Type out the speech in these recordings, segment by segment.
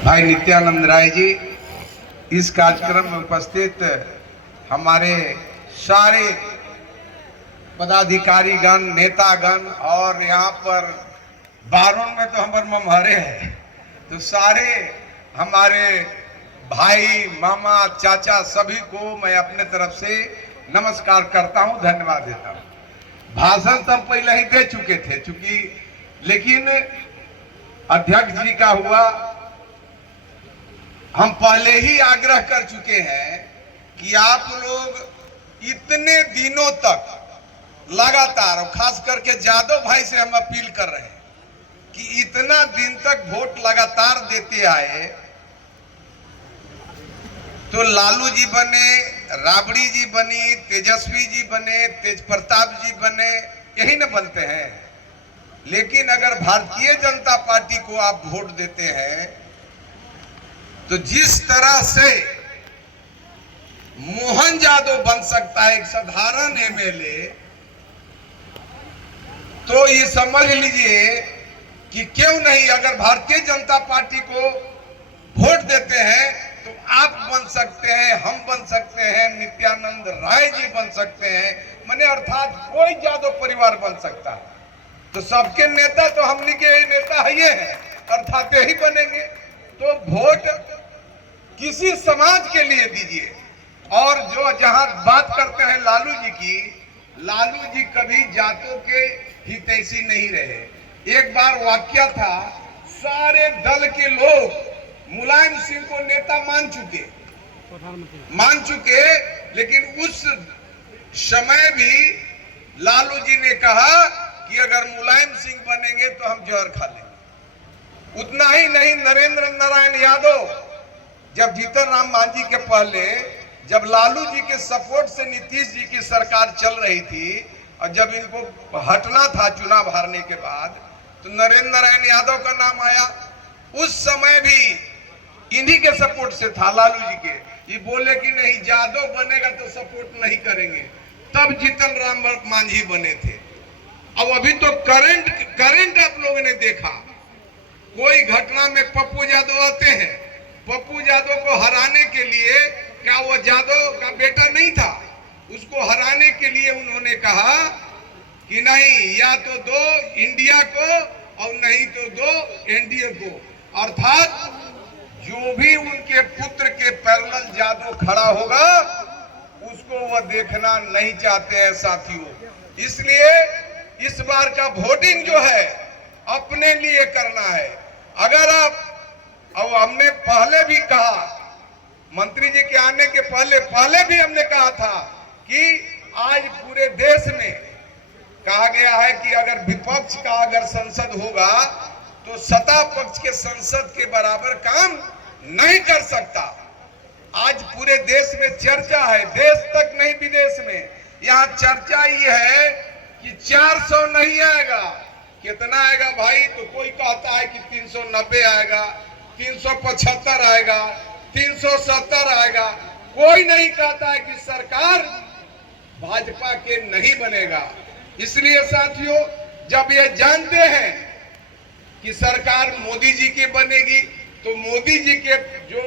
भाई नित्यानंद राय जी, इस कार्यक्रम में उपस्थित हमारे सारे पदाधिकारीगण, नेतागण और यहाँ पर बारून में तो हमारे ममहरे हैं, तो सारे हमारे भाई, मामा, चाचा सभी को मैं अपने तरफ से नमस्कार करता हूँ, धन्यवाद देता हूँ। भाषण तो हम पहले ही दे चुके थे लेकिन अध्यक्ष जी का हुआ, हम पहले ही आग्रह कर चुके हैं कि आप लोग इतने दिनों तक लगातार, और खास करके जादव भाई से हम अपील कर रहे हैं कि इतना दिन तक वोट लगातार देते आए, तो लालू जी बने, राबड़ी जी बनी, तेजस्वी जी बने, तेज प्रताप जी बने, यही न बनते हैं। लेकिन अगर भारतीय जनता पार्टी को आप वोट देते हैं तो जिस तरह से मोहन यादव बन सकता है एक साधारण एमएलए, तो ये समझ लीजिए कि क्यों नहीं, अगर भारतीय जनता पार्टी को वोट देते हैं तो आप बन सकते हैं, हम बन सकते हैं, नित्यानंद राय जी बन सकते हैं, माने अर्थात कोई यादव परिवार बन सकता है। तो सबके नेता तो हमनी के नेता है, ये है, अर्थात यही बनेंगे। तो वोट किसी समाज के लिए दीजिए। और जो जहां बात करते हैं लालू जी की, लालू जी कभी जातों के हितैषी नहीं रहे। एक बार वाकया था, सारे दल के लोग मुलायम सिंह को नेता मान चुके, लेकिन उस समय भी लालू जी ने कहा कि अगर मुलायम सिंह बनेंगे तो हम जहर खा लेंगे। उतना ही नहीं, नरेंद्र नारायण यादव जब जीतन राम मांझी के पहले, जब लालू जी के सपोर्ट से नीतीश जी की सरकार चल रही थी और जब इनको हटना था चुनाव हारने के बाद, तो नरेंद्र नारायण यादव का नाम आया। उस समय भी इन्हीं के सपोर्ट से था, लालू जी के। ये बोले कि नहीं, यादव बनेगा तो सपोर्ट नहीं करेंगे, तब जीतन राम मांझी बने थे। अब अभी तो करंट आप लोगों ने देखा, कोई घटना में पप्पू यादव आते हैं, पप्पू यादव को हराने के लिए, क्या वो यादव का बेटा नहीं था, उसको हराने के लिए उन्होंने कहा कि नहीं, या तो दो इंडिया को और नहीं तो दो एनडीए को। अर्थात जो भी उनके पुत्र के पैरेलल यादव खड़ा होगा उसको वह देखना नहीं चाहते हैं साथियों। इसलिए इस बार का वोटिंग जो है अपने लिए करना है। अगर आप, और हमने पहले भी कहा, मंत्री जी के आने के पहले भी हमने कहा था कि आज पूरे देश में कहा गया है कि अगर विपक्ष का अगर संसद होगा तो सत्ता पक्ष के संसद के बराबर काम नहीं कर सकता। आज पूरे देश में चर्चा है, देश तक नहीं विदेश में, यहाँ चर्चा ये है कि 400 नहीं आएगा, कितना आएगा भाई? तो कोई कहता है कि 390 आएगा, 375 आएगा, 370 आएगा। कोई नहीं कहता है कि सरकार भाजपा के नहीं बनेगा। इसलिए साथियों, जब ये जानते हैं कि सरकार मोदी जी की बनेगी, तो मोदी जी के जो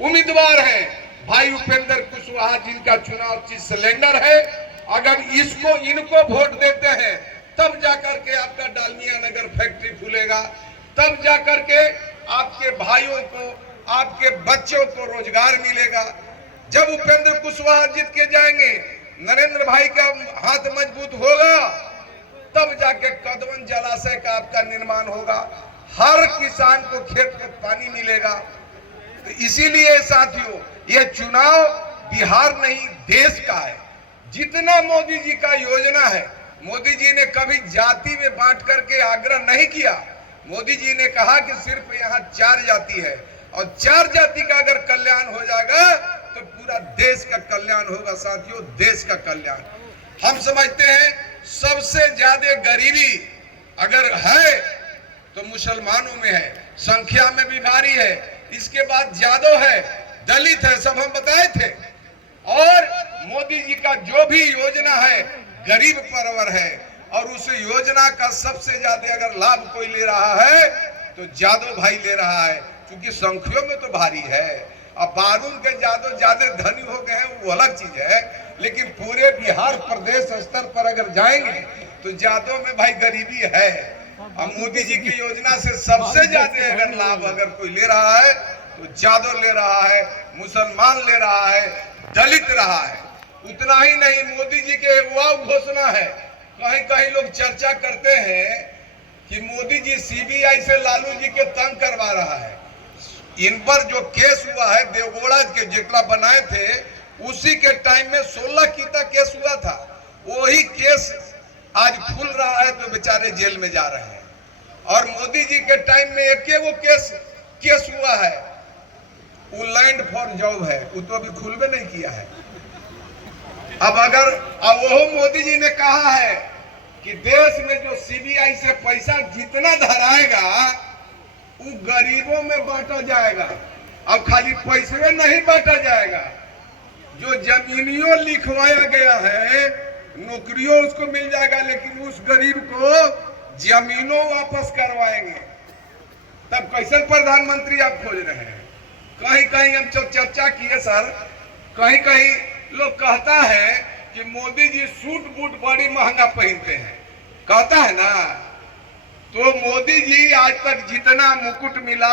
उम्मीदवार हैं भाई उपेंद्र कुशवाहा, जिनका चुनाव चिन्ह सिलेंडर है, अगर इनको वोट देते हैं तब जाकर के आपका डालमिया नगर फैक्ट्री खुलेगा, तब जाकर के आपके भाइयों को, आपके बच्चों को रोजगार मिलेगा। जब उपेंद्र कुशवाहा जीत के जाएंगे, नरेंद्र भाई का हाथ मजबूत होगा, तब जाके कदवन जलाशय का आपका निर्माण होगा, हर किसान को खेत में पानी मिलेगा। तो इसीलिए साथियों, ये चुनाव बिहार नहीं देश का है। जितना मोदी जी का योजना है, मोदी जी ने कभी जाति में बांट करके आग्रह नहीं किया। मोदी जी ने कहा कि सिर्फ यहाँ 4 जाति है, और 4 जाति का अगर कल्याण हो जाएगा तो पूरा देश का कल्याण होगा साथियों, देश का कल्याण। हम समझते हैं सबसे ज्यादा गरीबी अगर है तो मुसलमानों में है, संख्या में भी भारी है, इसके बाद यादव है, दलित है, सब हम बताए थे। और मोदी जी का जो भी योजना है गरीब परवर है, और उस योजना का सबसे ज्यादा अगर लाभ कोई ले रहा है तो यादव भाई ले रहा है। क्योंकि संख्यों में तो भारी है। अब बारून के जादव ज्यादा धनी हो गए हैं वो अलग चीज है, लेकिन पूरे बिहार प्रदेश स्तर पर अगर जाएंगे तो जादव में भाई गरीबी है। अब मोदी जी की योजना से सबसे ज्यादा अगर लाभ अगर कोई ले रहा है तो जादव ले रहा है, मुसलमान ले रहा है, दलित रहा है। उतना ही नहीं, मोदी जी के वह घोषणा है, कहीं कहीं लोग चर्चा करते हैं कि मोदी जी सीबीआई से लालू जी के तंग करवा रहा है। इन पर जो केस हुआ है देवगौड़ा के जितना बनाए थे उसी के टाइम में 16 कीता केस हुआ था, वही केस आज खुल रहा है तो बेचारे जेल में जा रहे हैं। और मोदी जी के टाइम में एक वो केस हुआ है, वो लैंड फॉर जॉब है, वो तो अभी खुलबे नहीं किया है। अब वो मोदी जी ने कहा है कि देश में जो सीबीआई से पैसा जितना धराएगा वो गरीबों में बांटा जाएगा। अब खाली पैसे में नहीं बांटा जाएगा, जो जमीनियों लिखवाया गया है नौकरियों उसको मिल जाएगा, लेकिन उस गरीब को जमीनों वापस करवाएंगे। तब कैसे प्रधानमंत्री आप खोज रहे हैं? कहीं कहीं हम चर्चा किए सर, कहीं कहीं लोग कहता है कि मोदी जी सूट बूट बड़ी महंगा पहनते हैं, कहता है ना। तो मोदी जी आज तक जितना मुकुट मिला